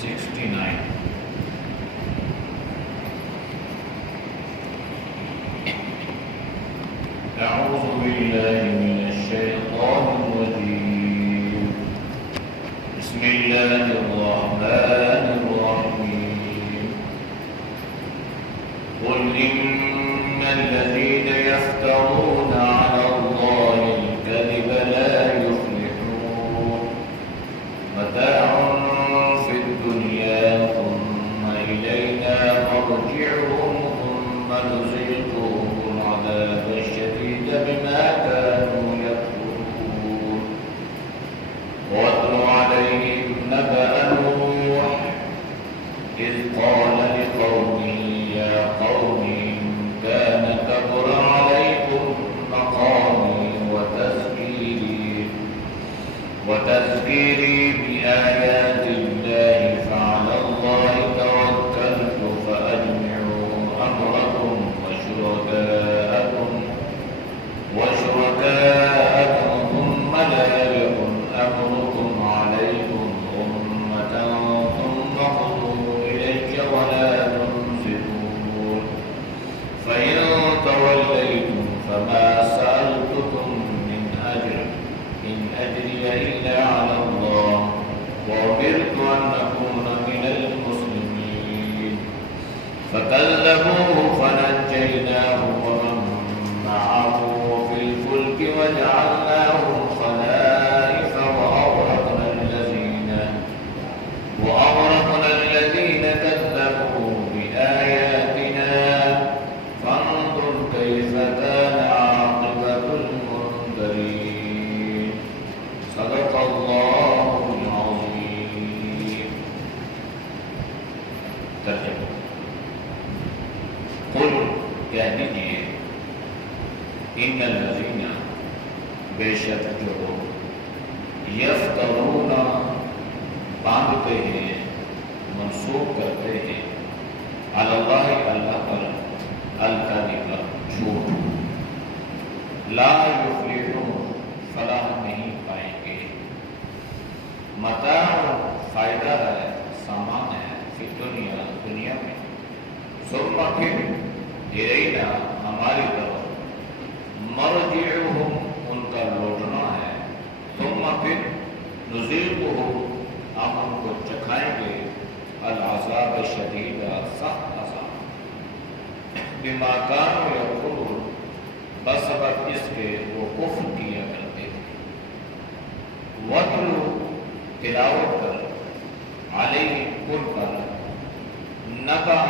69. أعوذ بالله من الشيطان الرجيم. بسم الله الرحمن الرحيم. قل إن الذين يفترون على الله الكذب لا يفلحون. متاع في الدنيا ثم إلينا مرجعهم ثم نذيقهم العذاب الشديد بما كانوا يكفرون. واتل عليهم نبأ نوح إذ قال لقومه يا قوم إن كان كبر عليكم مقامي وتذكيري بآيات الله فعلى الله توكلت فأجمعوا أمركم وشركاءكم ثم لا يكن أمركم عليكم أمة ثم قضوا إلي ولا تنصرون. فإن توليتم فما سألتكم من أجر إن أجري إلا على الله وأمرت أن أكون من المسلمين. فكذبوه فنجيناه ومن معه في الفلك وجعلناهم خلائف وأغرقنا الذين كذبوا بآياتنا فانظر كيف كان عاقبة المنذرين. صدق الله العظيم. ترجمہ. قل کہہ دیجیے ان الذین بے شک جو یفترون باندھتے ہیں منسوب کرتے ہیں علی اللہ اللہ پر الکذب جھوٹ لا یفلحون فلاح نہیں پائیں گے. متاع فائدہ ہے سامان ہے فی دنیا میں ثم پھر الینا ہماری طرف مرجعهم ان کا لوٹنا ہے ثم پھر نذیقهم ہم ان کو چکھائیں گے العذاب الشدید سخت عذاب بما كانوا یکفرون بسبب اس کے وہ کفر کیا کرتے تھے. وَاتْلُ تلاوت کر علیہ ان پر نبأ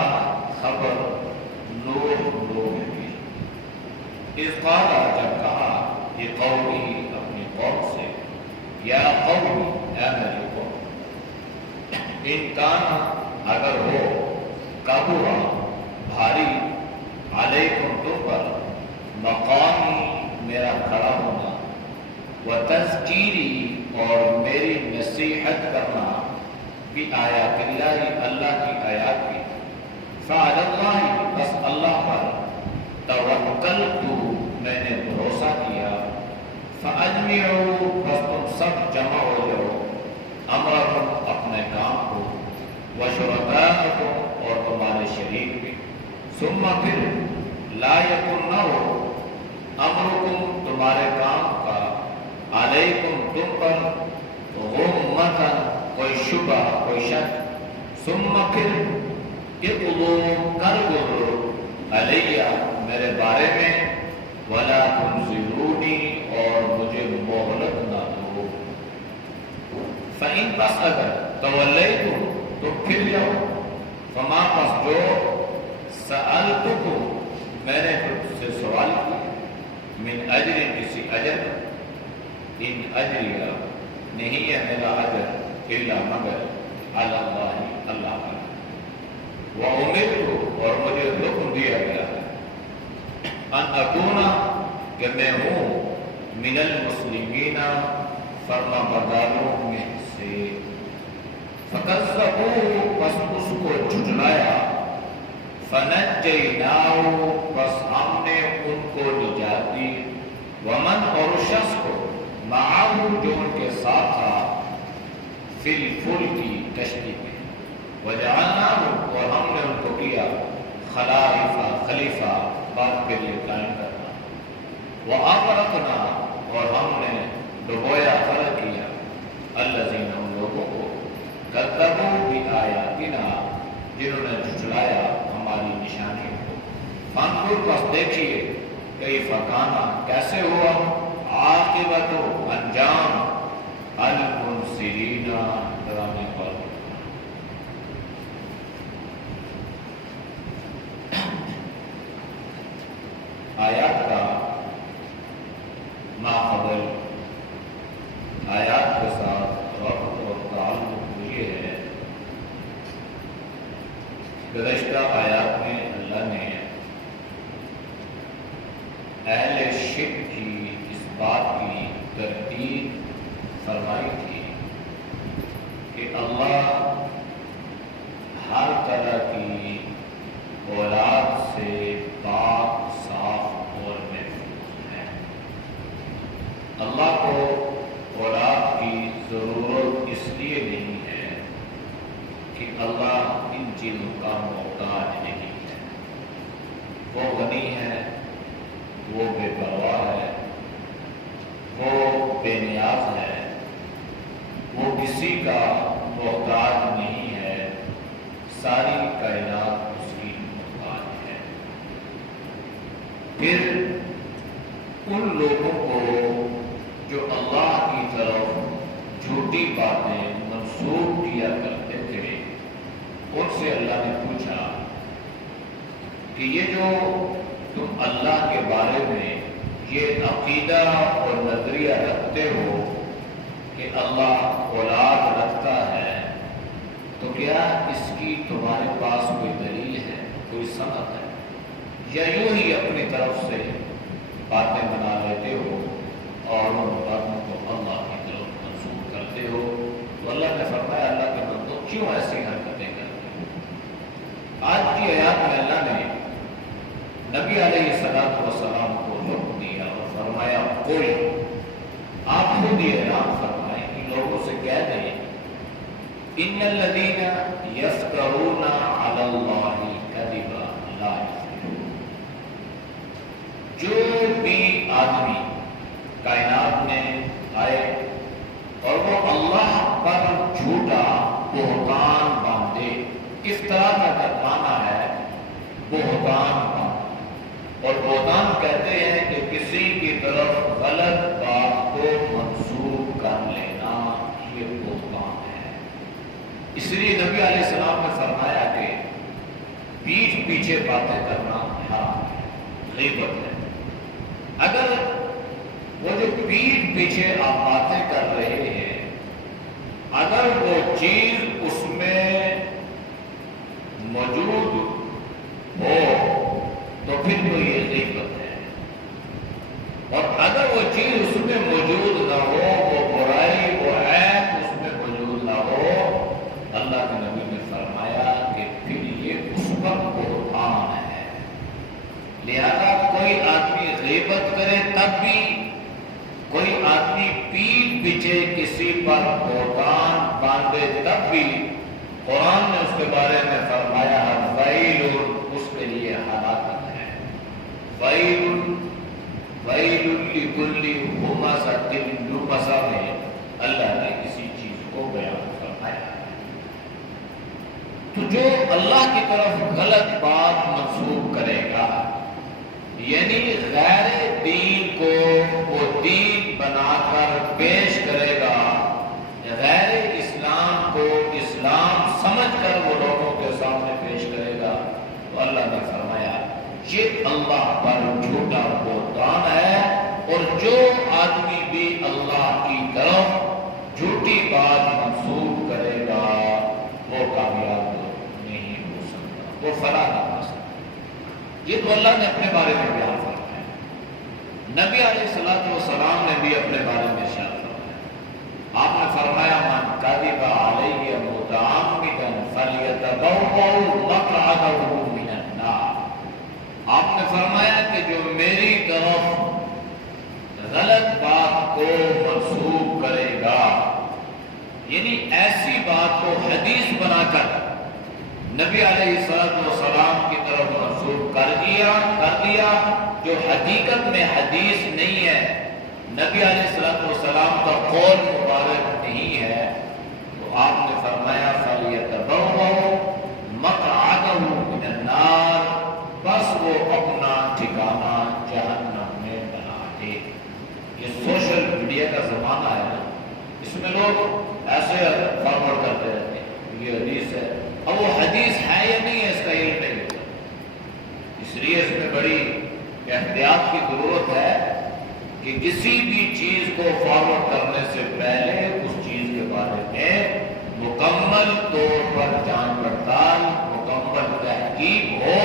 خبر نوح کی اذ قال جب کہا یہ قومی اپنی قوم سے یا قوم اے میری قوم ان کان اگر ہو کبرا بھاری علیکم تم پر مقامی میرا کھڑا ہونا وتذکیری اور میری نصیحت کرنا بھی آیات اللہ اللہ کی آیات کی فعلی اللہ بس اللہ پر توکلت میں نے بھروسہ کیا فاجمعوا بس تم سب جمع ہو جاؤ امرکم اپنے کام کو وشرکاءکم اور تمہارے شریک بھی ثم پھر لا یکن نہ ہو امرکم تمہارے کام کا علیکم تم پر غمۃ کوئی شبہ کوئی شک ثم پھر اقضوا کر گزرو علیہ میرے بارے میں ولا تنظرونی اور مجھے مہلت نہ دو. فإن پس اگر تولیتم تو پھر جاؤ فما پس جو سألتکم میں نے تم سے سوال کیا من اجر کسی اجر ان اجریہ نہیں ہے میرا اجر الا مگر علی اللہ اللہ پر وَأُمِرْتُ اور مجھے حکم دیا گیا ہے ان اکونا کہ میں ہوں من المسلمین فرما برداروں میں سے. فَكَذَّبُوهُ پس اس کو جھٹلایا فَنَجَّيْنَاهُ پس ہم نے ان کو نجات دی ومن اور شخص کو معاہو جو ان کے ساتھ تھا فی الفلک کی کشتی میں وجعلناہ اور ہم نے ان کو کیا خلیفہ بات کے لیے قائم کرنا، وَأَغْرَقْنَا اور ہم نے ڈبویا غرق کیا الذین ان لوگوں کو کذبوا بآیاتنا جنہوں نے جھٹلایا ہماری نشانیوں کو، فانظر پس دیکھیے کیف کان کیسے ہوا عاقبت انجام المنذرین ڈرانے والوں۔ آیات کا ماقبل آیات کے ساتھ ربط اور تعلق یہ ہے، گزشتہ آیات میں اللہ نے اہل شرک کی اس بات کی تردید فرمائی تھی کہ اللہ ہر طرح کی اولاد سے پاک صاف اور محفوظ ہے۔ اللہ کو اولاد کی ضرورت اس لیے نہیں ہے کہ اللہ ان چیزوں کا محتاج نہیں ہے، وہ غنی ہے، وہ بے پرواہ ہے، وہ بے نیاز ہے، وہ کسی کا محتاج نہیں ہے، ساری کائنات اس کی محتاج ہے۔ پھر ان لوگوں کو جو اللہ کی طرف جھوٹی باتیں منسوب کیا کرتے تھے، ان سے اللہ نے پوچھا کہ یہ جو تم اللہ کے بارے میں یہ عقیدہ اور نظریہ رکھتے ہو کہ اللہ اولاد رکھتا ہے، تو کیا اس کی تمہارے پاس کوئی دلیل ہے، کوئی سند ہے، یا یوں ہی اپنی طرف سے باتیں بنا لیتے ہو اور ان باتوں کو اللہ کی طرف منسوب کرتے ہو؟ تو اللہ نے فرمایا اللہ کے بندوں کیوں ایسی حرکتیں کرتے ہو؟ آج کی آیات میں اللہ نے نبی علیہ السلام کو حکم دیا اور فرمایا کوئی آپ خود یہ اعلان فرمائیں، ان لوگوں سے کہہ دیں ان الذین یفترون علی اللہ کذبا لا یفلحون، جو بھی آدمی کائنات میں آئے اور وہ اللہ پر جھوٹا بہتان باندھے، افطرا کا معنی ہے بہتان باندھے، اور بہتان کہتے ہیں کہ کسی کی طرف غلط بات کو منسوب کر لینا، یہ بہتان ہے۔ اس لیے نبی علیہ السلام نے فرمایا کہ پیٹھ پیچھے باتیں کرنا حرام ہے، غیبت ہے۔ اگر وہ جو پیٹھ پیچھے آپ باتیں کر رہے ہیں، اگر وہ چیز اس میں موجود ہو تو پھر تو یہ غیبت ہے، اور اگر وہ چیز اس میں موجود نہ ہو، وہ برائی وہ عیب اس میں موجود نہ ہو، اللہ کے نبی نے فرمایا کہ پھر یہ اس پر بہتان ہے۔ لہذا کوئی آدمی غیبت کرے تب بھی، کوئی آدمی پیٹھ پیچھے کسی پر بہتان باندھے تب بھی، قرآن نے اس کے بارے میں فرمایا ویل، اس کے لیے ہلاکت ہے۔ ویل ویل لکل ہمزۃ لمزہ میں اللہ نے اسی چیز کو بیان فرمایا۔ تو جو اللہ کی طرف غلط بات منسوب کرے گا، یعنی غیر دین کو وہ دین بنا کر پیش کرے گا، غیر اسلام کو اسلام سمجھ کر وہ لوگوں کے سامنے پیش کرے گا، تو اللہ نے فرمایا یہ اللہ پر جھوٹا بہتان ہے، اور جو آدمی بھی اللہ کی طرف جھوٹی بات منسوب کرے گا وہ کامیاب نہیں ہو سکتا، وہ فلاح نہ پا سکتا۔ یہ تو اللہ نے اپنے بارے میں بیان فرمایا، نبی علیہ السلام نے بھی اپنے بارے میں ارشاد فرمایا۔ آپ نے فرمایا من کذب علی متعمدا فلیتبوأ مقعدہ من النار۔ آپ نے فرمایا کہ جو میری طرف غلط بات کو منسوب کرے گا، یعنی ایسی بات کو حدیث بنا کر نبی علیہ السلام کی طرف منسوب کر دیا جو حقیقت میں حدیث نہیں ہے، نبی علیہ السلام کا قول مبارک نہیں ہے، تو آپ نے فرمایا فَلْيَتَبَوَّأْ مَقْعَدَهُ مِنَ النَّارِ، بس وہ اپنا ٹھکانہ جہنم میں بنا دے۔ یہ سوشل میڈیا کا زمانہ ہے نا، اس میں لوگ ایسے فارورڈ کرتے رہتے ہیں یہ حدیث ہے، اب وہ حدیث ہے یا نہیں ہے اس کا علم نہیں ہوتا، اس لیے اس میں بڑی احتیاط کی ضرورت ہے کہ کسی بھی چیز کو فارورڈ کرنے سے پہلے اس چیز کے بارے میں مکمل طور پر جانچ پڑتال، مکمل تحقیق ہو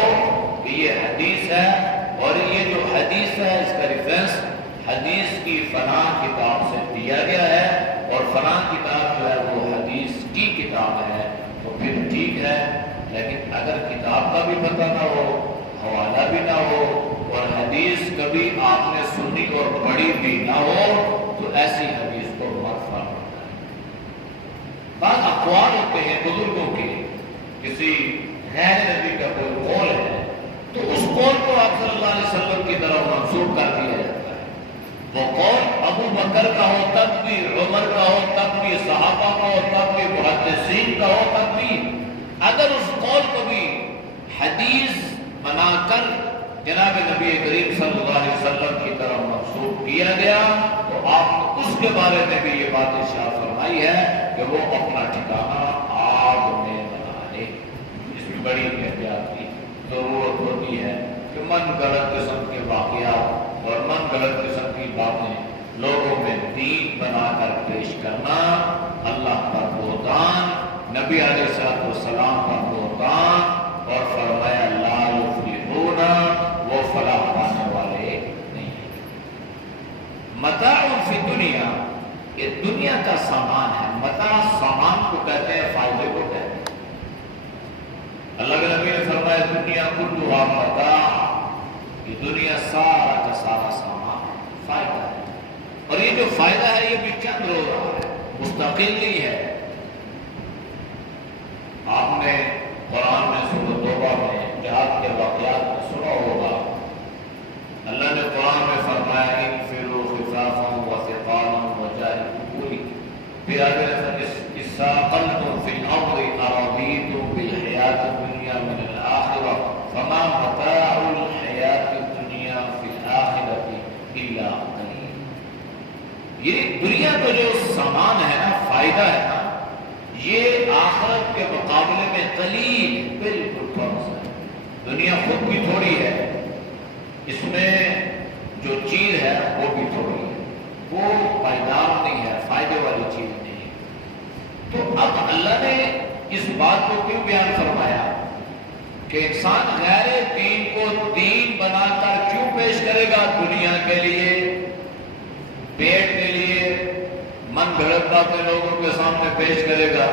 کہ یہ حدیث ہے، اور یہ جو حدیث ہے اس کا ریفرنس حدیث کی فلاں کتاب سے دیا گیا ہے، اور فلاں کتاب جو ہے وہ حدیث کی کتاب ہے، تو پھر ٹھیک ہے۔ لیکن اگر کتاب کا بھی پتہ نہ ہو، حوالہ بھی نہ ہو، اور حدیث کبھی آپ نے سنی اور پڑھی بھی نہ ہو، تو ایسی حدیث کو مت فارورڈ کریں۔ بعض اقوال ہوتے ہیں بزرگوں کے، کسی غیر نبی کا کوئی قول ہے تو اس قول کو آپ صلی اللہ علیہ وسلم کی طرف منسوب کر دیا جاتا ہے۔ وہ قول ابو بکر کا ہو تب بھی، عمر کا ہو تب بھی، صحابہ کا ہو تب بھی، محدثین کا ہو تب بھی، اگر اس قول کو بھی حدیث بنا کر جناب نبی کریم صلی اللہ علیہ وسلم کی طرف منسوب کیا گیا، تو آپ نے اس کے بارے میں بھی یہ بات ارشاد فرمائی ہے کہ وہ اپنا ٹھکانہ آگ میں بنا لے۔ اس میں بڑی احتیاط کی ضرورت ہوتی ہے کہ من گھڑت قسم کے واقعات اور من گھڑت قسم کی باتیں لوگوں میں دین بنا کر پیش کرنا اللہ کا بہتان، نبی علیہ السلام کا بہتان، اور فرمایا لا یفلحون، وہ فلاح پانے والے نہیں ہیں۔ متاع فی دنیا، یہ دنیا کا سامان ہے، متاع سامان کو کہتے ہیں، فائدے کو کہتے ہیں۔ اللہ کے نبی نے فرمایا دنیا کلھا متاع، یہ دنیا سارا کا سارا سامان فائدہ ہے، اور یہ جو فائدہ ہے یہ بھی چند روزہ ہے، مستقل نہیں ہے۔ آپ نے قرآن میں سورۃ توبہ میں جہاد کے واقعات میں سنا ہوگا، اللہ نے قرآن میں فرمایا انفروا خفافا وثقالا وجاہدوا، پھر آگے اثاقلتم فی الارض ارضیتم بالحیاۃ الدنیا من الآخرہ فما متاع الحیاۃ الدنیا فی الآخرۃ الا قلیل۔ یہ دنیا کا جو سامان ہے نا، فائدہ ہے نا، یہ آخرت کے مقابلے میں قلیل، بالکل تھوڑا سا ہے۔ دنیا خود بھی تھوڑی ہے، اس میں جو چیز ہے وہ بھی تھوڑی ہے، وہ پائیدار نہیں ہے، فائدے والی چیز نہیں ہے۔ تو اب اللہ نے اس بات کو کیوں بیان فرمایا کہ انسان غیر دین کو دین بنا کر کیوں پیش کرے گا؟ دنیا کے لیے، پیٹ کے لیے، من گھڑت باتیں لوگوں کے سامنے پیش کرے گا،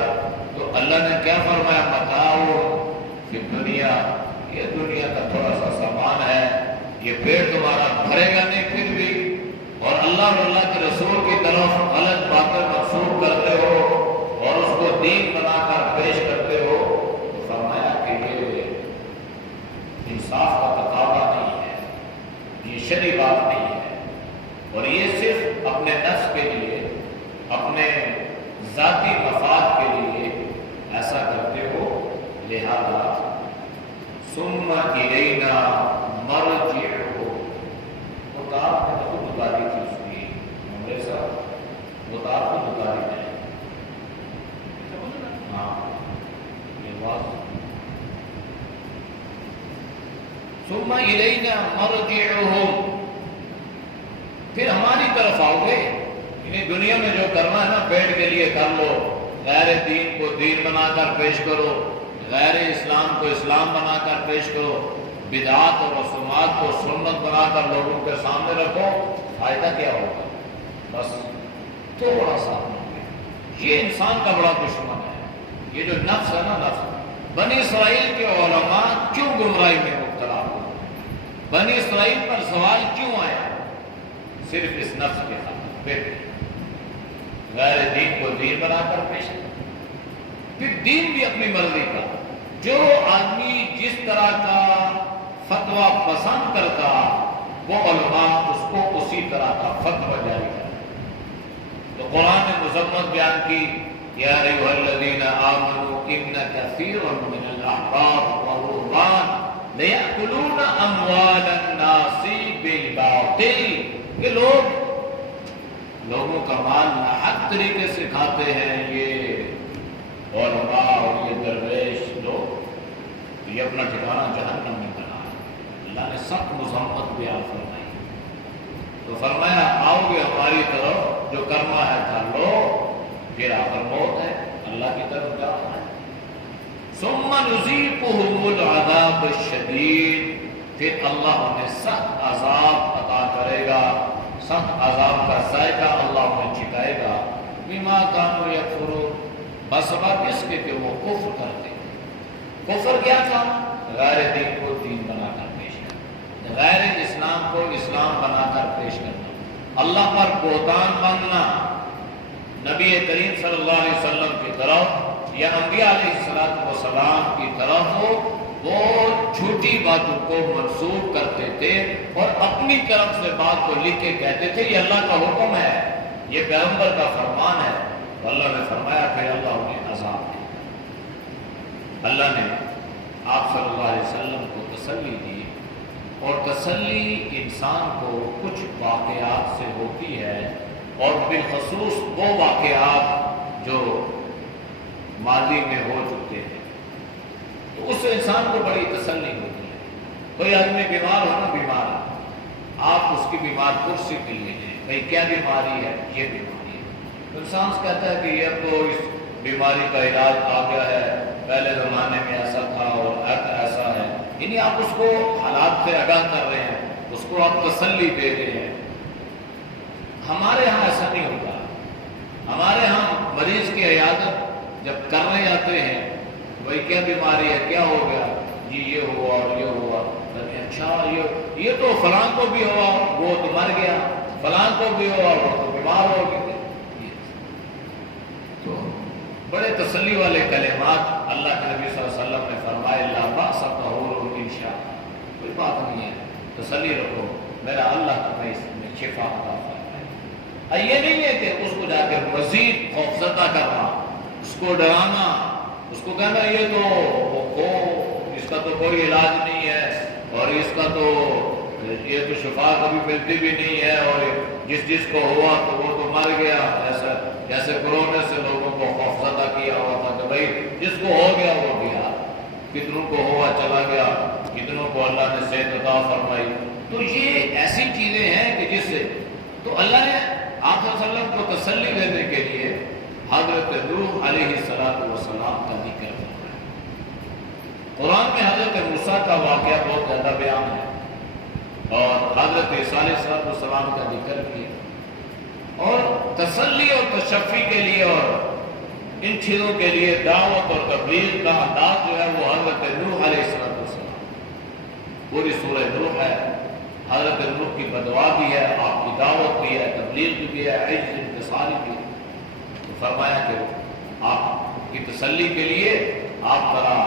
تو اللہ نے کیا فرمایا؟ متاع فی دنیا، یہ دنیا کا تھوڑا سا سامان ہے، یہ پیٹ تمہارا بھرے گا نہیں پھر بھی، اور اللہ اور اللہ کے رسول کی طرف غلط باتیں منسوب کرتے ہو اور اس کو دین بنا کر پیش کرتے ہو، تو فرمایا کہ یہ انصاف کا تقاضا نہیں ہے، یہ شرعی بات نہیں ہے، اور یہ صرف اپنے نفس کے لیے، اپنے ذاتی مفاد کے لیے ایسا کرتے ہو، لہذا ثم الینا مرجعکم، وہ تو آپ نے خود اتاری تھی اس کی عمرے صاحب، وہ تو آپ خود اتاری تھی، ہاں یہ بات، ثم الینا مرجعہم، پھر ہماری طرف آؤ گے۔ یعنی دنیا میں جو کرنا ہے نا، پیٹ کے لیے کر لو، غیر دین کو دین بنا کر پیش کرو، غیر اسلام کو اسلام بنا کر پیش کرو، بدعات اور رسومات کو سنت بنا کر لوگوں کے سامنے رکھو، فائدہ کیا ہوگا؟ بس تھوڑا سا۔ یہ انسان کا بڑا دشمن ہے، یہ جو نفس ہے نا، نفس۔ بنی اسرائیل کے علماء کیوں گمراہی میں مبتلا ہوئے؟ بنی اسرائیل پر سوال کیوں آیا؟ صرف اس نفس کے خاطر، غیر دین کو دین بنا کر پیش کر، پھر دین بھی اپنی مرضی کا، جو آدمی جس طرح کا فتویٰ پسند کرتا وہ علماء اس کو اسی طرح کا فتویٰ جاری کرتے۔ تو قرآن نے مذمت بیان کی، یا ایھا الذین آمنوا ان کثیرا من الاحبار والرہبان لیأکلون اموال الناس بالباطل، کہ لوگوں کا مال ناحق طریقے سے کھاتے ہیں یہ علماء اور یہ درویش لوگ، یہ اپنا ٹھکانہ جہنم میں بنا۔ اللہ نے سخت مذمت بیان فرمائی، تو فرمایا آؤ گے ہماری طرف، جو کرنا ہے کر لو، پھر آخر موت ہے، اللہ کی طرف جانا ہے۔ ثم نذیقہم العذاب الشدید، پھر اللہ انہیں سخت عذاب عطا کرے گا، سخت عذاب کا ذائقہ اللہ انہیں چکھائے گا، بما کانوا یکفرون، بسبب اس کے کہ وہ کفر کرتے۔ کفر کیا تھا؟ غیر دین کو دین بنا کر پیش کرنا، غیر اسلام کو اسلام بنا کر پیش کرنا، اللہ پر بہتان باندھنا، نبی کریم صلی اللہ علیہ وسلم کی طرف یا انبیاء علیہ السلام کی طرف وہ جھوٹی باتوں کو منسوب کرتے تھے اور اپنی طرف سے بات کو لکھ کے کہتے تھے یہ اللہ کا حکم ہے، یہ پیغمبر کا فرمان ہے، تو اللہ نے فرمایا پھر اللہ انہیں عذاب دے۔ اللہ نے آپ صلی اللہ علیہ وسلم کو تسلی دی، اور تسلی انسان کو کچھ واقعات سے ہوتی ہے، اور بالخصوص وہ واقعات جو ماضی میں ہو چکے ہیں، تو اس انسان کو بڑی تسلی ہوتی ہے۔ کوئی آدمی بیمار ہو نا، بیمار ہے، آپ اس کی بیمار کرسی کے لیے ہیں، بھائی کیا بیماری ہے؟ یہ بیماری ہے، تو انسان کہتا ہے کہ یہ تو اس بیماری کا علاج آ گیا ہے، پہلے زمانے میں ایسا تھا اور اب ایسا ہے، یعنی آپ اس کو حالات سے آگاہ کر رہے ہیں، اس کو آپ تسلی دے رہے ہیں۔ ہمارے ہاں ایسا نہیں ہوتا، ہمارے ہاں مریض کی عیادت جب کرنے آتے ہیں، بھائی کیا بیماری ہے، کیا ہو گیا؟ جی یہ ہوا اور یہ ہوا، اچھا یہ تو فلاں کو بھی ہوا وہ تو مر گیا، فلاں کو بھی ہوا وہ تو بیمار ہو گئے۔ تو بڑے تسلی والے کلمات اللہ کے نبی صلی اللہ علیہ وسلم نے فرمائے، لا بأس طہور انشاء، کوئی بات نہیں ہے، تسلی رکھو، میرا اللہ تمہیں اس میں شفا عطا فرمائے۔ یہ نہیں ہے کہ اس کو جا کے مزید خوفزدہ کرنا، اس کو ڈرانا، اس کو کہنا یہ تو اس کا تو کوئی علاج نہیں ہے، اور اس کا تو یہ تو شفا کبھی ملتی بھی نہیں ہے، اور جس کو ہوا تو وہ تو مر گیا، ایسا جیسے کورونا سے لوگوں کو خوفزدہ کیا ہوا تھا کہ بھائی جس کو ہو گیا وہ گیا، کتنوں کو ہوا چلا گیا، کتنوں کو اللہ نے صحت عطا فرمائی۔ تو یہ ایسی چیزیں ہیں کہ جس سے تو اللہ نے آپ صلی اللہ علیہ وسلم کو تسلی دینے کے لیے حضرت نوح علیہ السلام کا ذکر کرنا ہے۔ قرآن میں حضرت موسیٰ کا واقعہ بہت زیادہ بیان ہے، اور حضرت عیسیٰ علیہ السلام کا ذکر کیا، اور تسلی اور تشفی کے لیے اور ان چیزوں کے لیے دعوت اور تبلیغ کا انداز جو ہے وہ حضرت نوح علیہ السلام، پوری سورہ نوح ہے، حضرت نوح کی بدعا بھی ہے، آپ کی دعوت بھی ہے، تبلیغ بھی ہے، عجز انتصاری بھی ہے۔ تو فرمایا کہ آپ کی تسلی کے لیے آپ ذرا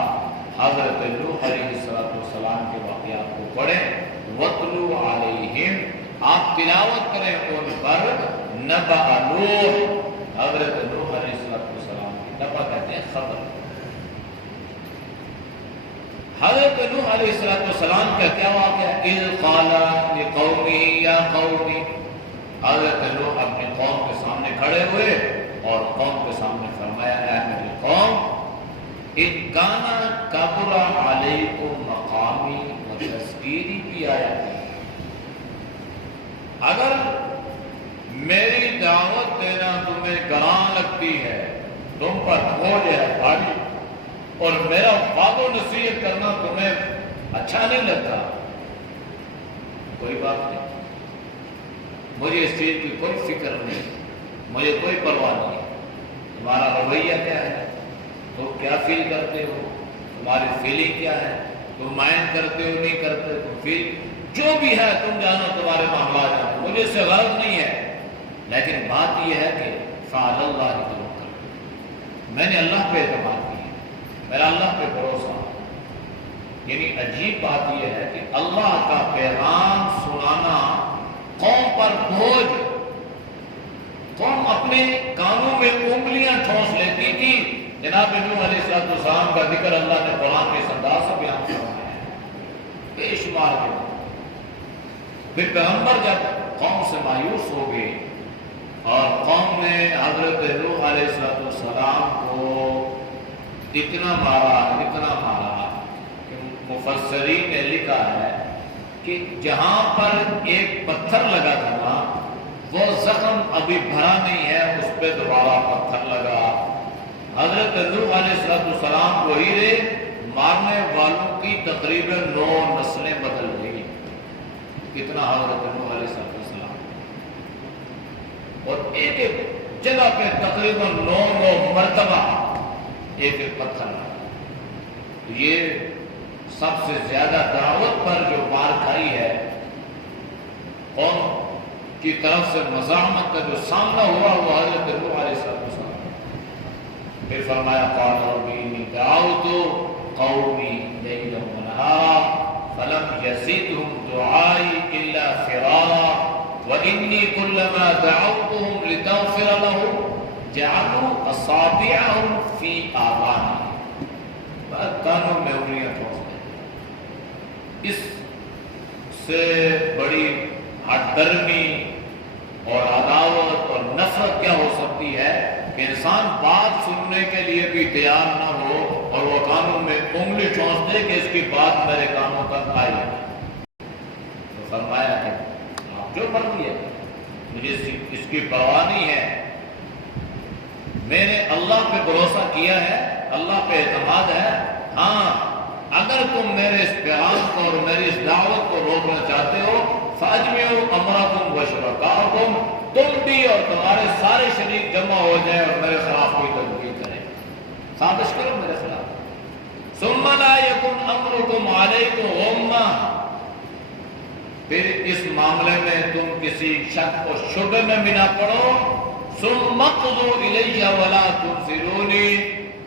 حضرت نوح علیہ السلام کے واقعات کو پڑھیں، وَاتْلُوا عَلَيْهِمْ، آپ تلاوت کریں ان پر نبأ نوح، حضرت نوح علیہ السلام کی نبأ کہتے ہیں خبر۔ حضرت نوح علیہ السلام کا کیا واقعہ ہے؟ اِذْ قَالَ لِقَوْمِهِ يَا قَوْمِ، حضرت نوح اپنے قوم کے سامنے کھڑے ہوئے اور قوم کے سامنے فرمایا، اے میری قوم، اِن كَانَ كَبُرَ عَلَيْكُمْ مَقَامِي وَتَذْكِيرِي بِآيَاتِي، اگر میری دعوت دینا تمہیں گران لگتی ہے، تم پر بوجھ ہے بھاری، اور میرا وعد و نصیحت کرنا تمہیں اچھا نہیں لگتا، کوئی بات نہیں، مجھے اس چیز کی کوئی فکر نہیں، مجھے کوئی پرواہ نہیں، تمہارا رویہ کیا ہے، تم کیا فیل کرتے ہو، تمہاری فیلنگ کیا ہے، تم مائنڈ کرتے ہو نہیں کرتے، تم فیل جو بھی ہے تم جانو، تمہارے معاملات جانو، مجھے اس سے غرض نہیں ہے، لیکن بات یہ ہے کہ فعلی اللہ توکل، میں نے اللہ پہ اعتماد کیا، میرا اللہ پہ بھروسہ، یعنی عجیب بات یہ ہے کہ اللہ کا پیغام سنانا قوم پر بوجھ، قوم اپنے کانوں میں انگلیاں ٹھونس لیتی تھی۔ جناب نوح علیہ السلام کا ذکر اللہ نے قرآن کے اس انداز سے بیان فرمایا ہے، بے شمار کے۔ پھر پیغمبر جب قوم سے مایوس ہو گئے اور قوم نے حضرت نوح علیہ السلام کو اتنا مارا کہ مفسرین نے لکھا ہے کہ جہاں پر ایک پتھر لگا تھا نا وہ زخم ابھی بھرا نہیں ہے، اس پہ دوبارہ پتھر لگا۔ حضرت نوح علیہ السلام کو ہی مارنے والوں کی تقریباً 9 نسلیں بدل گئی۔ کتنا حضرت نوح علیہ السلام، اور ایک ایک جگہ پہ تقریباً 9 مرتبہ ایک پتھر لگا۔ یہ سب سے زیادہ دعوت پر جو مار کھائی ہے، قوم کی طرف سے مزاحمت کا جو سامنا ہوا وہ حضرت نوح علیہ السلام۔ پھر فرمایا قال رب انی دعوت قومی لیلا ونہارا فلم یزدہم دعائی الا فرارا وانی کلما دعوتہم لتغفر لہم جعلوا اصابعہم فی آذانہم، بعد کانوں میں انگلیاں ٹھونس دیں۔ اس سے بڑی ہٹ درمی اور عداوت اور نفرت کیا ہو سکتی ہے کہ انسان بات سننے کے لیے بھی تیار نہ ہو اور وہ کانوں میں انگلی ٹھونس دے کہ اس کی بات میرے کانوں تک آئی۔ تو فرمایا ہے آپ جو مرضی ہے، مجھے اس کی پرواہ نہیں ہے، میں نے اللہ پہ بھروسہ کیا ہے، اللہ پہ اعتماد ہے۔ ہاں اگر تم میرے اس پیغام کو اور میری اس دعوت کو روکنا چاہتے ہو فاجمعوا امرکم وشرکاءکم، تم بھی اور تمہارے سارے شریک جمع ہو جائیں اور میرے خلاف کوئی تدبیر کریں، سازش کرو میرے خلاف۔ ثم لا یکن امرکم علیکم غمہ، پھر اس معاملے میں تم کسی شک و شبہ میں بھی نہ پڑو۔ ثم اقضوا الی ولا تنظرونی،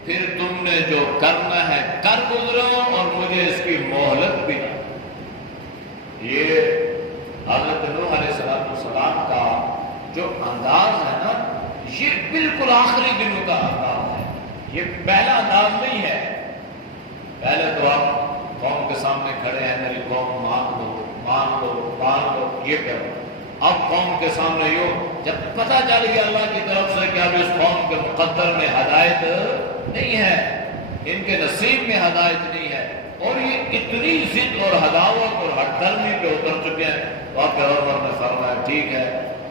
پھر تم نے جو کرنا ہے کر گزرو اور مجھے اس کی مہلت بھی نہ۔ یہ حضرت نوح علیہ السلام کا جو انداز ہے نا، یہ بالکل آخری دنوں کا انداز ہے، یہ پہلا انداز نہیں ہے۔ پہلے تو آپ قوم کے سامنے کھڑے ہیں، میری قوم مان لو یہ کرو۔ اب قوم کے سامنے جب پتہ چل گیا اللہ کی طرف سے کہ اب اس قوم کے مقدر میں ہدایت نہیں ہے، ان کے نصیب میں ہدایت نہیں ہے، اور یہ اتنی ضد اور عداوت اور ہٹ درمی پہ اتر چکے ہیں، تو آپ پیغمبر نے فرمایا ٹھیک ہے،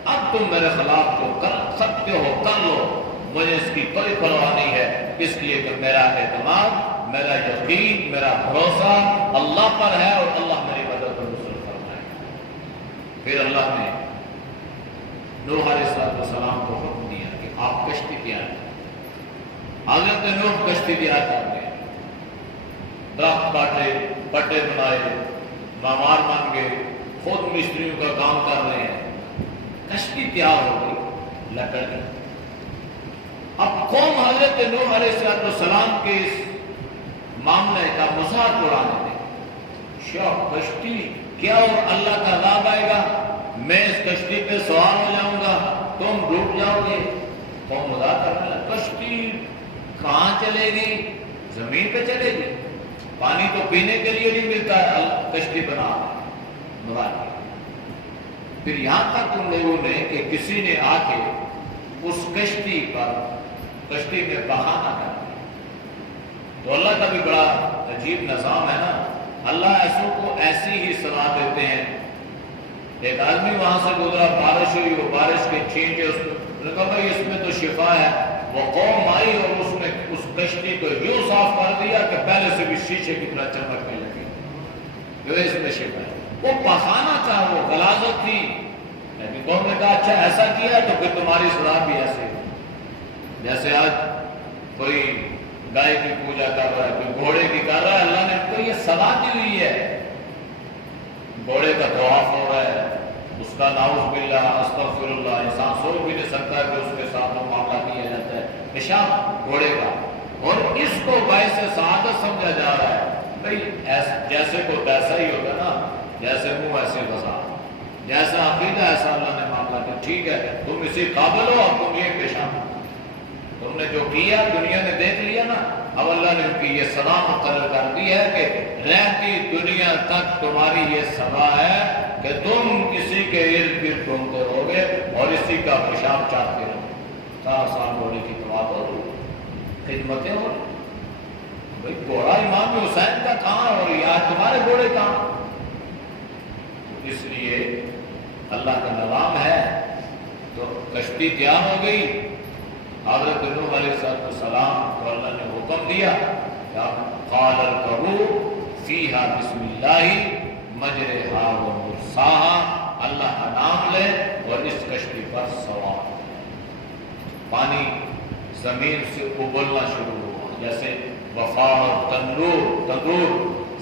اب تم میرے خلاف جو کر سکتے ہو کر لو، مجھے اس کی کوئی پرواہ نہیں ہے، اس لیے کہ میرا اعتماد، میرا یقین، میرا بھروسہ اللہ پر ہے اور اللہ میری مدد اور نصرت فرمائے۔ پھر اللہ نے نوح علیہ السلام کو حکم دیا کہ آپ کشتی تیار کریں۔ حضرت نوح کشتی تیار کر گئے، درخت کاٹے، پٹے بنائے، معمار بن گئے، خود مستریوں کا کام کر رہے ہیں، کشتی تیار ہو گئی، لکڑ گئی۔ اب قوم حضرت نوح علیہ السلام کے اس معاملے کا مذاق اڑانے لگے، شوق کشتی کیا اور اللہ کا عذاب آئے گا، میں اس کشتی پہ سوار ہو جاؤں گا، تم ڈوب جاؤ گے۔ قوم مذاق کرنے لگا، کشتی کہاں چلے گی؟ زمین پہ چلے گی، پانی تو پینے کے لیے نہیں ملتا ہے، کشتی بنا مذاق۔ پھر یہاں تک ان لوگوں نے کہ کسی نے آ کے اس کشتی پر، کشتی میں بہانا کر دیا۔ تو اللہ کا بھی بڑا عجیب نظام ہے نا، اللہ ایسوں کو ایسی ہی صلاح دیتے ہیں۔ ایک آدمی وہاں سے گزرا، بارش ہوئی، وہ بارش کے چھینٹے اس نے کہا بھائی اس میں تو شفا ہے۔ وہ قوم آئی اور اس نے اس کشتی کو یوں صاف کر دیا کہ پہلے سے بھی شیشے کی طرح چمکنے لگی، جو اس میں شفا ہے۔ وہ بہانا تھا، وہ غلاظت تھی، لیکن قوم نے کہا اچھا ایسا کیا تو پھر تمہاری سزا بھی ایسے ہے۔ جیسے آج کوئی گائے کی پوجا کر رہا ہے، کوئی گھوڑے کی کر رہا ہے، اللہ نے ان کو یہ سزا دی ہوئی ہے۔ گھوڑے کا طواف ہو رہا ہے، اس کا نعوذ باللہ استغفر اللہ، انسان سوچ بھی نہیں سکتا کہ اس کے ساتھ وہ معاملہ کیا جاتا ہے، پیشاب گھوڑے کا، اور اس کو باعث سعادت سمجھا جا رہا ہے۔ بھائی جیسے کو تیسا ہی ہوگا نا، جیسے منہ ایسے غذا، جیسا عقیدہ ایسا اللہ نے معاملہ کہ ٹھیک ہے تم اسی قابل ہو، اب تم یہ پیشہ تم نے جو کیا دنیا نے دیکھ لیا نا، اب اللہ نے ان کی یہ سزا مقرر کر دی ہے کہ رہتی دنیا تک تمہاری یہ سزا ہے کہ تم کسی کے ارد گرد گھومتے رہو گے اور اسی کا پیشاب چاہتے رہو گے، سارا سال گھوڑے کی طواف ہو، خدمتیں ہو، بھائی گھوڑا امام حسین کا کہاں اور یاد تمہارے گھوڑے کہاں؟ اس لیے اللہ کا نظام ہے تو کشتی تیار ہو گئی، حضرت نوح علیہ السلام کو اللہ نے حکم دیا قال ارکبوا فیہا بسم اللہ مجرہا و مرساہا، اللہ کا نام لے اور اس کشتی پر سوار۔ پانی زمین سے ابلنا شروع ہوا، جیسے بخار تندور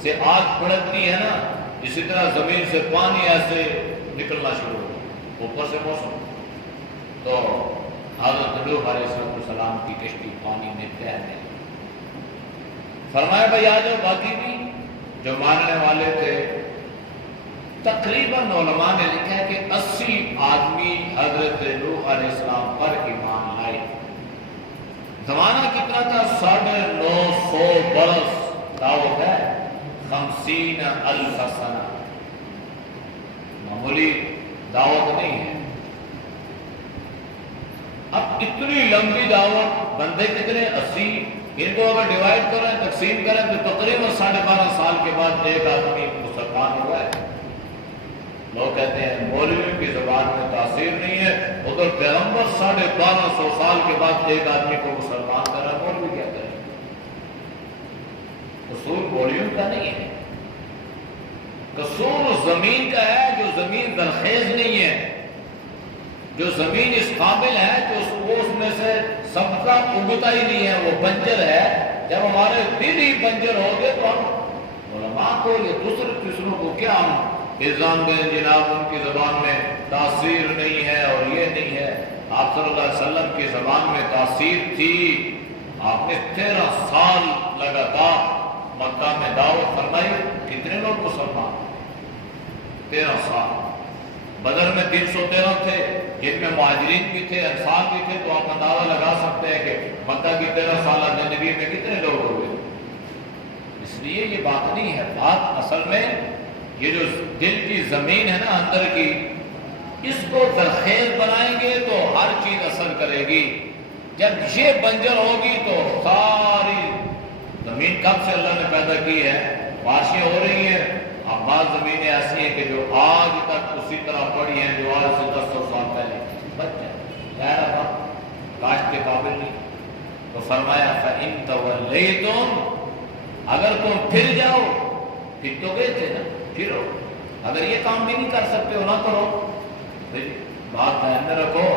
سے آگ بھڑکتی ہے نا، اسی طرح زمین سے پانی ایسے نکلنا شروع ہوا، اوپر سے موسم تو حضرت نوح علیہ السلام کی کشتی پانی میں تیرنے لگی۔ فرمایا بھائی آ جاؤ، باقی بھی جو ماننے والے تھے، تقریباً علماء نے لکھا ہے کہ 80 آدمی حضرت نوح علیہ السلام پر ایمان لائے۔ زمانہ کتنا تھا؟ 950 برس دعوت ہے، 50,000 سنہ، معمولی دعوت نہیں ہے۔ اب اتنی لمبی دعوت، بندے کتنے؟ 80، ان کو اگر ڈیوائڈ کریں تقسیم کریں تو تقریباً 12.5 سال کے بعد ایک آدمی مسلمان ہوا ہے۔ لوگ کہتے ہیں مولوی کی زبان میں تاثیر نہیں ہے، ادھر پیغمبر 1250 سال کے بعد ایک آدمی کو مسلمان کرا، مولوی کیا کرے؟ قصور مولویوں کا نہیں ہے، قصور زمین کا ہے، جو زمین زرخیز نہیں ہے، جو زمین اس قابل ہے کہ اس میں سے سب کا اگتا ہی نہیں ہے، وہ بنجر ہے۔ جب ہمارے دل ہی بنجر ہو گئے تو ہم علماء کو یہ دوسروں کو کیا ہم الزام دیں جناب ان کی زبان میں تاثیر نہیں ہے اور یہ نہیں ہے؟ آپ صلی اللہ علیہ وسلم کی زبان میں تاثیر تھی، آپ نے 13 سال لگاتار مکہ میں دعوت فرمائی، کتنے لوگ مسلمان؟ 13 سال۔ بدر میں 313 تھے، جن میں مہاجرین بھی تھے، انصار بھی تھے، تو آپ اندازہ لگا سکتے ہیں کہ مکہ کی 13 سالہ زندگی میں کتنے لوگ ہوئے۔ اس لیے یہ بات نہیں ہے، بات اصل میں یہ جو دل کی زمین ہے نا اندر کی، اس کو زرخیز بنائیں گے تو ہر چیز اثر کرے گی۔ جب یہ بنجر ہوگی تو ساری زمین کب سے اللہ نے پیدا کی ہے، بارشیں ہو رہی ہیں، اب بعض زمینیں ایسی ہیں کہ جو آج تک اسی طرح پڑی ہیں جو آج سے 1000 سال پہلے بچ جائے، کاشت کے قابل نہیں۔ تو فرمایا فَإِن تَوَلَّيْتُمْ، اگر تم پھر جاؤ، پھر تو گئے تھے نا، پھرو، اگر یہ کام بھی نہیں کر سکتے ہو نہ کرو، بات دھیان میں رکھو،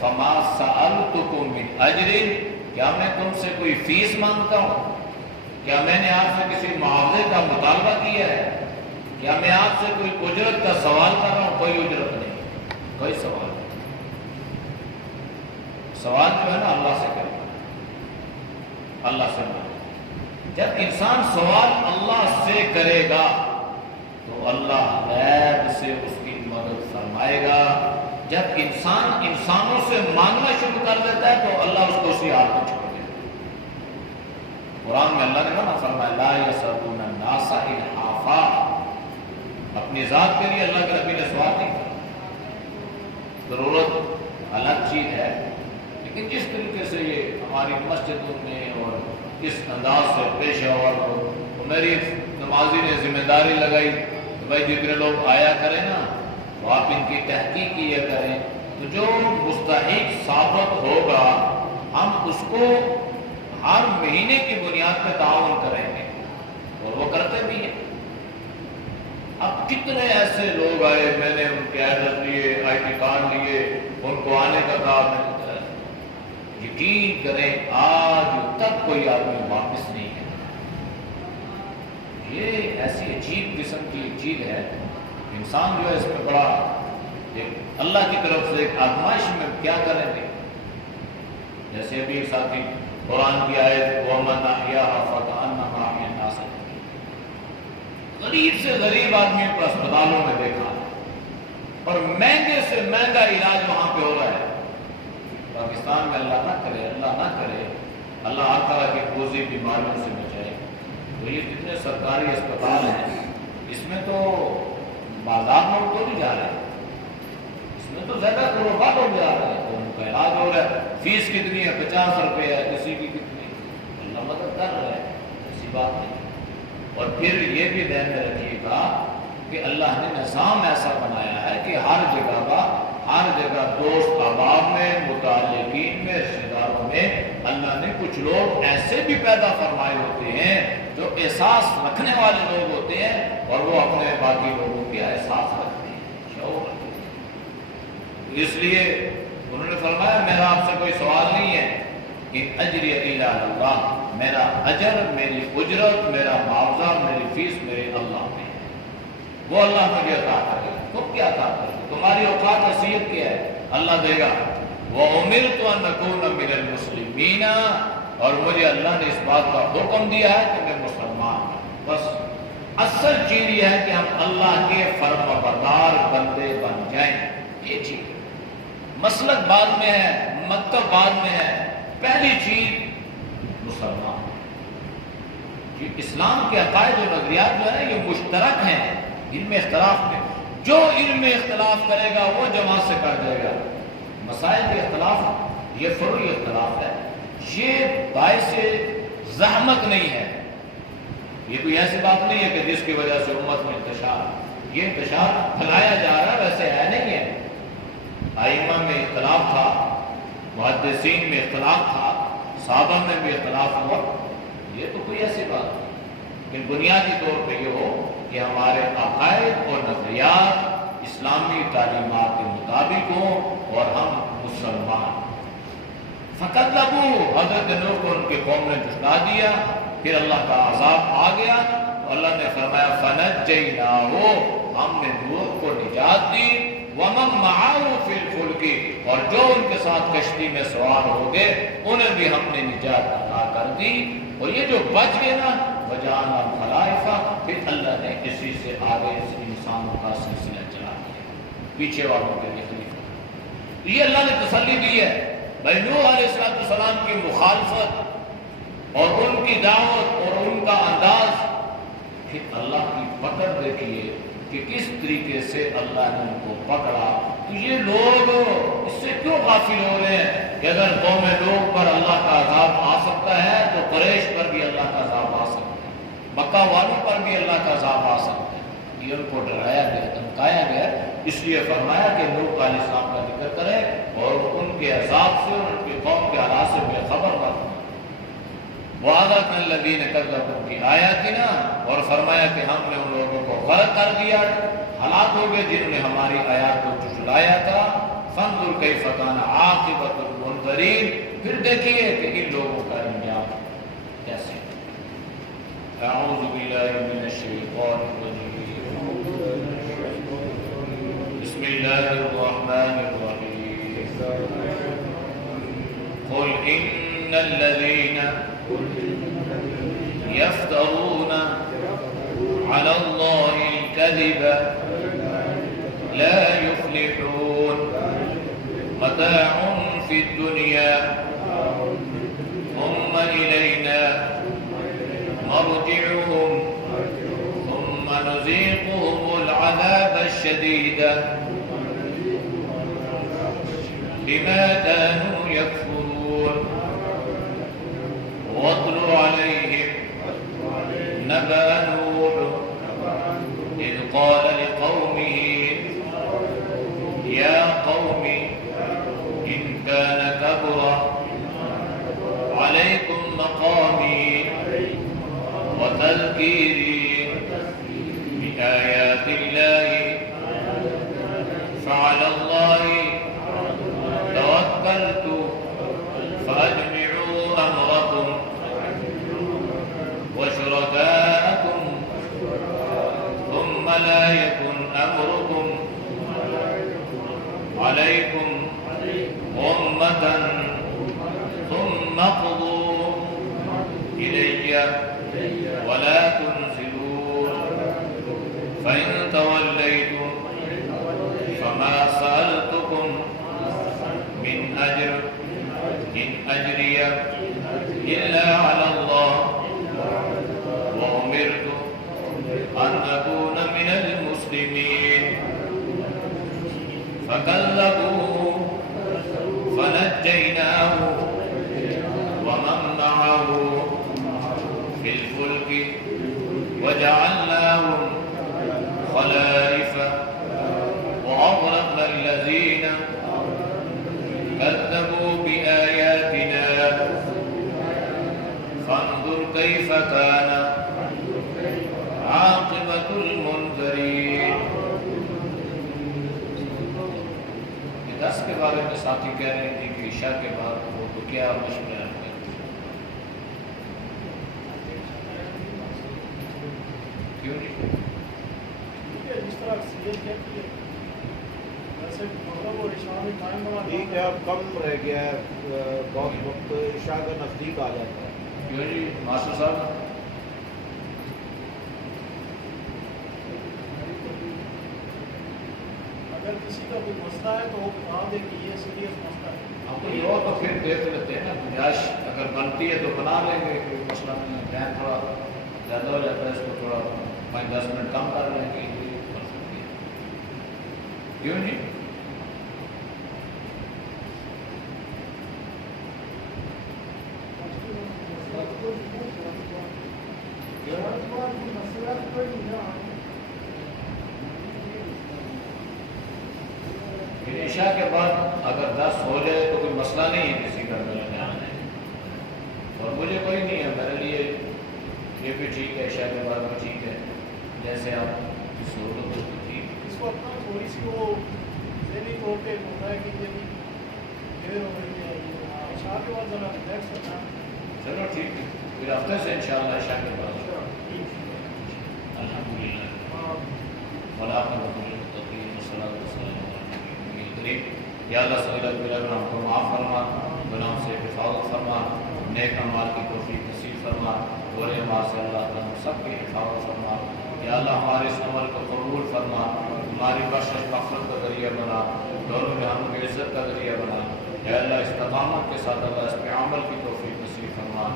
فَمَا سَأَلْتُكُم مِّنْ أَجْرٍ، کیا میں تم سے کوئی فیس مانگتا ہوں؟ کیا میں نے آپ سے کسی معاوضے کا مطالبہ کیا ہے؟ کیا میں آپ سے کوئی اجرت کا سوال کر رہا ہوں؟ کوئی اجرت نہیں، کوئی سوال نہیں۔ سوال جو ہے نا اللہ سے کرنا، اللہ سے مانگنا۔ جب انسان سوال اللہ سے کرے گا تو اللہ غیب سے اس کی مدد فرمائے گا۔ جب انسان انسانوں سے مانگنا شروع کر دیتا ہے تو اللہ اس کو اسی حال میں چھوڑ دے گا۔ قرآن میں اللہ نے منع فرمایا لا یسألون الناس الحافا، اپنی ذات کے لیے اللہ کے نبی نے سوال نہیں کرا۔ ضرورت الگ چیز ہے، لیکن جس طریقے سے یہ ہماری مسجدوں میں اور اس انداز سے پیش آور ہو، تو میری نمازی نے ذمہ داری لگائی کہ بھائی جتنے لوگ آیا کریں نا تو آپ ان کی تحقیق کیا کریں، تو جو مستحق ثابت ہوگا ہم اس کو ہر مہینے کی بنیاد پہ تعاون کریں گے، اور وہ کرتے بھی ہیں۔ اب کتنے ایسے لوگ آئے، میں نے ان کے ایڈریس لیے، آئی ڈی کارڈ لیے، ان کو آنے کا کہا، میں نے کہا یقین کریں آج تک کوئی آدمی واپس نہیں ہے۔ یہ ایسی عجیب قسم کی ایک چیز ہے، انسان جو ہے اس میں بڑا ایک اللہ کی طرف سے ایک آزمائش میں کیا کریں گے۔ جیسے ابھی ساتھی قرآن کی آیت وَمَنْ أَحْيَاهَا فَكَأَنَّمَا أَحْيَا النَّاسَ، غریب سے غریب آدمی کو اسپتالوں میں دیکھا اور مہنگے سے مہنگا علاج وہاں پہ ہو رہا ہے۔ پاکستان میں اللہ نہ کرے، اللہ نہ کرے، اللہ ہر طرح کی کوزی بیماریوں سے بچائے۔ تو یہ جتنے سرکاری اسپتال ہیں اس میں تو بازار لوگ تو نہیں جا رہے، اس میں تو زیادہ کروڑوں لوگ جا رہے ہیں، تو ان کا علاج ہو رہا ہے۔ فیس کتنی ہے؟ 50 روپے ہے، کسی کی کتنی، اللہ مدد کر رہا ہے، ایسی بات نہیں۔ اور پھر یہ بھی ذہن میں رکھیے گا کہ اللہ نے نظام ایسا بنایا ہے کہ ہر جگہ دوست احباب میں، متعلقین میں، رشتہ داروں میں اللہ نے کچھ لوگ ایسے بھی پیدا فرمائے ہوتے ہیں جو احساس رکھنے والے لوگ ہوتے ہیں، اور وہ اپنے باقی لوگوں کے احساس رکھتے ہیں، شعور رکھتے ہیں۔ اس لیے انہوں نے فرمایا میرا آپ سے کوئی سوال نہیں ہے کہ اجری الا اللہ، میرا اجر، میری اجرت، میرا معاوضہ، میری فیس میرے اللہ میں ہے، وہ اللہ مجھے عطا کرے گا۔ تم کیا عطا کرے گا؟ تمہاری اوقات حیثیت کیا ہے؟ اللہ دے گا۔ وَأُمِرْتُ أَنْ أَكُونَ مِنَ الْمُسْلِمِينَ، اور مجھے اللہ نے اس بات کا حکم دیا ہے کہ میں مسلمان ہوں۔ بس اصل چیز یہ ہے کہ ہم اللہ کے فرمانبردار بندے بن جائیں، یہ چیز ہے۔ مسلک بعد میں ہے، مکتب بعد میں ہے، پہلی چیز مسلمان۔ یہ اسلام کے عقائد و نظریات جو ہے نا یہ مشترک ہیں علم اختلاف میں۔ جو علم اختلاف کرے گا وہ جماعت سے کر جائے گا۔ مسائل کے اختلاف یہ فروعی اختلاف ہے، یہ باعث زحمت نہیں ہے، یہ کوئی ایسی بات نہیں ہے کہ جس کی وجہ سے امت میں انتشار، یہ انتشار پھیلایا جا رہا ہے، ویسے ہے نہیں ہے۔ ائمہ میں اختلاف تھا، محدثین میں اختلاف تھا، صحابہ میں بھی اختلاف ہوا، یہ تو کوئی ایسی بات نہیں، لیکن بنیادی طور پہ یہ ہو کہ ہمارے عقائد اور نظریات اسلامی تعلیمات کے مطابق ہوں اور ہم مسلمان۔ فَكَذَّبُوهُ، حضرت نوح کو ان کے قوم نے جھٹلا دیا، پھر اللہ کا عذاب آ گیا، اللہ نے فرمایا فَنَجَّيْنَاهُ، ہم نے نوح کو نجات دی، وَمَن مَّعَهُ فِي الْفُلْكِ، اور جو ان کے ساتھ کشتی میں سوار ہو گئے انہیں بھی ہم نے نجات عطا کر دی۔ اور یہ جو بچ گئے نا وَجَعَلْنَا الْخَلَائِفَ، پھر اللہ نے اسی سے آگے اس انسانوں کا سلسلہ چلا دیا، پیچھے والوں کے لیے خلیفہ۔ یہ اللہ نے تسلی دی ہے۔ بھائی نوح علیہ السلام کی مخالفت اور ان کی دعوت اور ان کا انداز، پھر اللہ کی پکڑ دیکھیے کہ کس طریقے سے اللہ نے ان کو پکڑا۔ تو یہ لوگ اس سے کیوں غافل ہو رہے ہیں کہ اگر قوم لوگ پر اللہ کا عذاب آ سکتا ہے تو قریش پر بھی اللہ کا عذاب آ سکتا ہے، مکہ والوں پر بھی اللہ کا عذاب آ سکتا ہے۔ یہ ان کو ڈرایا گیا، دھمکایا گیا، اس لیے فرمایا کہ نوح علیہ السلام کا ذکر کریں اور ان کے عذاب سے اور ان کی قوم کے حالات سے بے خبر مت۔ وَأَغْرَقْنَا الَّذِينَ كَذَّبُوا بِآيَاتِنَا، اور فرمایا کہ ہم نے ان لوگوں کو غرق کر دیا، ہلاک ہو گئے جنہوں نے ہماری آیات کو جھٹلایا تھا۔ فَانظُرْ كَيْفَ كَانَ عَاقِبَةُ الْمُنذَرِينَ، پھر دیکھیے کہ ان لوگوں کا انجام کیسے۔ اعوذ باللہ من الشیطان الرجیم، بسم اللہ الرحمن الرحیم، قل ان الذین يفترون على الله الكذب لا يفلحون، متاع في الدنيا ثم إلينا مرجعهم ثم نذيقهم العذاب الشديد بما كانوا يكفرون، واتل عليهم نبأ نوح إذ قال لقومه يا قوم إن كان كبر عليكم مقامي وتذكيري بآيات الله فعلى الله توكلت فأجمعوا أمركم وشركاءكم ثم لا يكن أمركم عليكم غمة ثم قضوا إلي ولا تنزلون، فإن توليتم فما سألتكم من أجر إن أجري إلا على الله وأمرت أن أكون من المسلمين فكذبوه فنجيناه ومن معه في الفلك وجعلناهم خلائف وأغرقنا الذين كذبوا بآياتنا فانظر كيف كان عاقبة المنذرين. دس کے بارے میں ساتھی کہہ رہے تھے کہ عشاء کے بعد وہ تو کیا مشورہ ہے؟ کیوں نہیں؟ جس طرح اکثریت کہتی ہے ویسے مطلب وہ عشاء میں ٹائم بنا ٹھیک ہے، اب کم رہ گیا ہے، بہت وقت عشاء کا نزدیک آ جاتا ہے. کیوں جی ماسٹر صاحب؟ اگر کسی کا کوئی مسئلہ ہے تو وہ بتا دے کہ یہ سیریس مسئلہ ہے. ہم تو یہ تو پھر دیکھ لیتے ہیں نا، گنجائش اگر بنتی ہے تو بنا لیں گے، کوئی مسئلہ نہیں ہے. ٹائم تھوڑا زیادہ ہو جاتا ہے، اس کو تھوڑا 5-10 منٹ کم کر لیں گے، یہ کر سکتے ہیں. کیوں نہیں؟ پھر عشاء کے بعد اگر 10 ہو جائے تو کوئی مسئلہ نہیں ہے کسی کا ملنے آنے، اور مجھے کوئی نہیں ہے، میرے لیے یہ بھی ٹھیک ہے، عشاء کے بعد بھی ٹھیک ہے، جیسے آپ کی سہولت ہو تو ٹھیک. اس وقت نا تھوڑی سی وہ ذہنی طور پہ ہوتا ہے کہ یہ بھی دیر ہو رہی ہے، عشاء کے بعد ذرا ریلیکس ہوتا ہے. چلو ٹھیک ہے، پھر ہفتے سے انشاءاللہ عشاء کے بعد. الحمدللہ والعاقبۃ للمتقین والصلاۃ والسلام علی نبی کریم. یا اللہ صلی اللہ علیہ وسلم ہم کو معاف فرما، گناہوں سے حفاظت فرما، نیک اعمال کی توفیق نصیب فرما، برے اعمال سے اللہ تعالیٰ ہم سب کی حفاظت فرما. یا اللہ ہمارے اس عمل کو قبول فرما، ہماری بخشش مغفرت کا ذریعہ بنا، دونوں میں ہم کی عزت کا ذریعہ بنا. یا اللہ استقامت کے ساتھ اللہ اس پہ عمل کی توفیق نصیب فرما.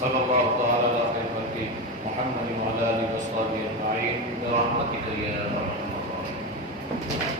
صلی اللہ تعالی علی خیر خلق محمد وعلی آلہ وصحبہ اجمعین برحمتک یا ارحم الراحمین.